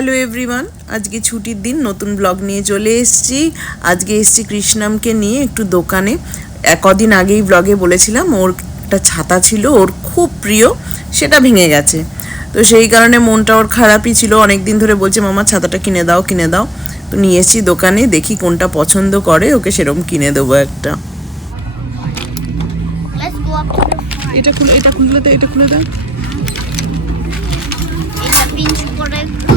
Hello everyone আজকে ছুটির দিন নতুন ব্লগ নিয়ে চলে এসেছি। আজকে এসেছি কৃষ্ণামকে নিয়ে একটু দোকানে। এক কদিন আগেই ব্লগে বলেছিলাম ওর একটা ছাতা ছিল ওর খুব প্রিয় সেটা ভেঙে গেছে। তো সেই কারণে মনটা ওর খারাপই ছিল। অনেক দিন ধরে বলছে মামা ছাতাটা কিনে দাও কিনে দাও। তো নিয়ে এসেছি দোকানে দেখি কোনটা পছন্দ করে ওকে সেরকম কিনে দেবো একটা. এটা খুলে এটা খুলে দে এটা খুলে দেয় এটা পিঞ্চ করে একটু।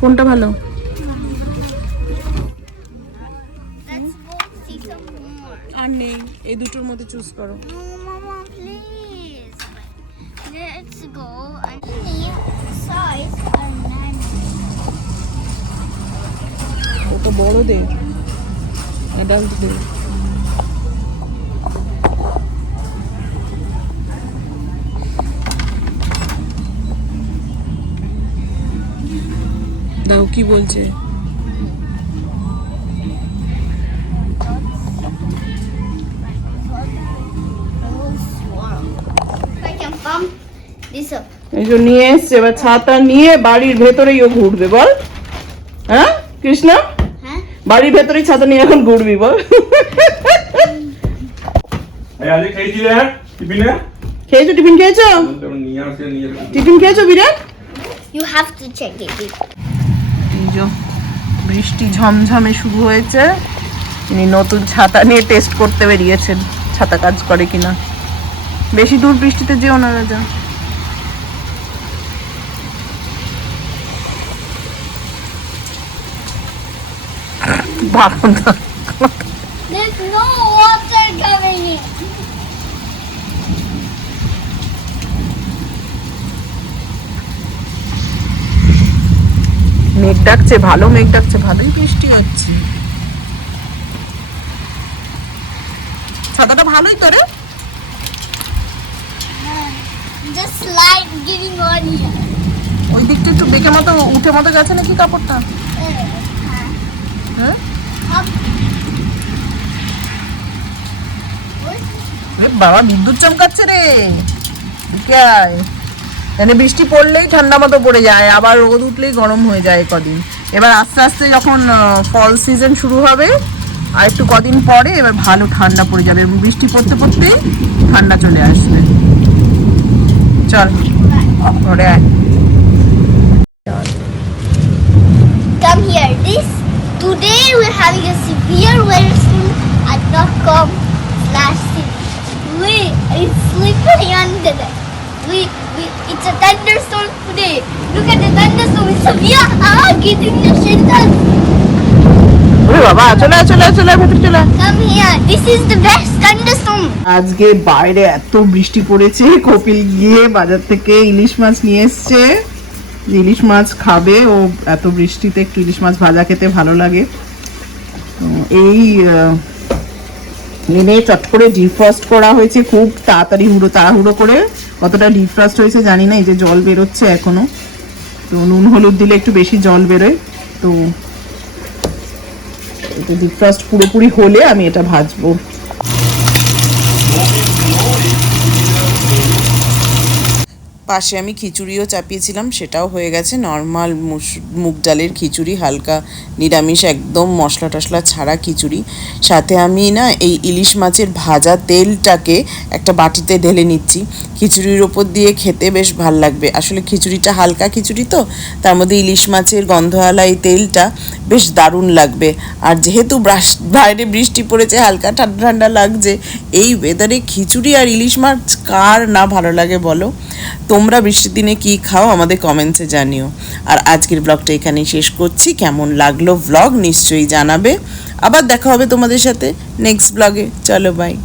কোনটা ভালো? আর নেই এই দুটোর মধ্যে চুজ করো। বড়ো দেয় অ্যাডাল্ট দেয় দাও কি বলছে. এই যে নিয়ে এসছে এবার ছাতা নিয়ে বাড়ির ভেতরেই ও ঘুরবে বল। হ্যাঁ কৃষ্ণা? হ্যাঁ? বাড়ির ভেতরেই ছাতা নিয়ে এখন ঘুরবি বল। খেয়েছো টিফিন খেয়েছো? টিফিন খেয়েছো বিরাট? You have to check it. বৃষ্টি ঝমঝমে শুরু হয়েছে। তিনি নতুন ছাতা নিয়ে টেস্ট করতে বেরিয়েছেন, ছাতা কাজ করে কিনা। বেশি দূর বৃষ্টিতে যেও না রাজা। বারণ মেঘ ডাকছে ভালো মেঘ ডাকছে ভালোই বৃষ্টি হচ্ছে। ছাতাটা ভালোই তো রে। getting ওই দিকটা একটু বেঁকে মতো উঠে মতো গেছে নাকি কাপড়টা? হ্যাঁ। বাবা বিদ্যুৎ চমকাচ্ছে রে। এখানে বৃষ্টি পড়লেই ঠান্ডা মতো পড়ে যায়, আবার রোদ উঠলেই গরম হয়ে যায় কদিন এবার আস্তে আস্তে যখন ফল সিজন শুরু হবে, আর একটু কদিন পরে এবার ভালো ঠান্ডা পড়ে যাবে এবং বৃষ্টি পড়তে পড়তেই ঠান্ডা চলে আসবে চল ঘরে আয় today we're having a severe weather storm at .com slash city. Under there. We we it's a thunderstorm today. Look at the thunderstorm. It's severe. Ah, getting the shelter. বাবা চলে চলে চলে ভেতরে চলে আয়। Come here. This is the best আজকে বাইরে এত বৃষ্টি পড়েছে কপিল গিয়ে বাজার থেকে ইলিশ মাছ নিয়ে এসছে ইলিশ মাছ খাবে ও এত বৃষ্টিতে একটু ইলিশ মাছ ভাজা খেতে ভালো লাগে এই এনে চট করে ডিফ্রস্ট করা হয়েছে খুব তাড়াতাড়ি, হুড়ো তাড়াহুড়ো করে। কতটা ডিফ্রস্ট হয়েছে জানি না, এই যে জল বেরোচ্ছে এখনও তো নুন হলুদ দিলে একটু বেশি জল বেরোয়। তো ডিফ্রস্ট পুরোপুরি হলে আমি এটা ভাজবো। পাশে আমি খিচুড়িও চাপিয়েছিলাম, সেটাও হয়ে গেছে। নর্মাল মুগ ডালের খিচুড়ি, হালকা নিরামিষ, একদম মশলা টশলা ছাড়া খিচুড়ি। সাথে আমি না এই ইলিশ মাছের ভাজা তেলটাকে একটা বাটিতে ঢেলে নিচ্ছি। খিচুড়ির ওপর দিয়ে খেতে বেশ ভালো লাগবে। আসলে খিচুড়িটা হালকা খিচুড়ি তো, তার মধ্যে ইলিশ মাছের গন্ধওয়ালা এই তেলটা বেশ দারুণ লাগবে। আর যেহেতু বাইরে বৃষ্টি পড়েছে, হালকা ঠান্ডা ঠান্ডা লাগছে, এই ওয়েদারে খিচুড়ি আর ইলিশ মাছ কার না ভালো লাগে বলো? তোমরা বৃষ্টির দিনে কি খাও আমাদের কমেন্টসে জানিও। আর আজকের ব্লগটা এখানেই শেষ করছি। কেমন লাগল ব্লগ নিশ্চয়ই জানাবে। আবার দেখা হবে তোমাদের সাথে নেক্সট ব্লগে চলো বাই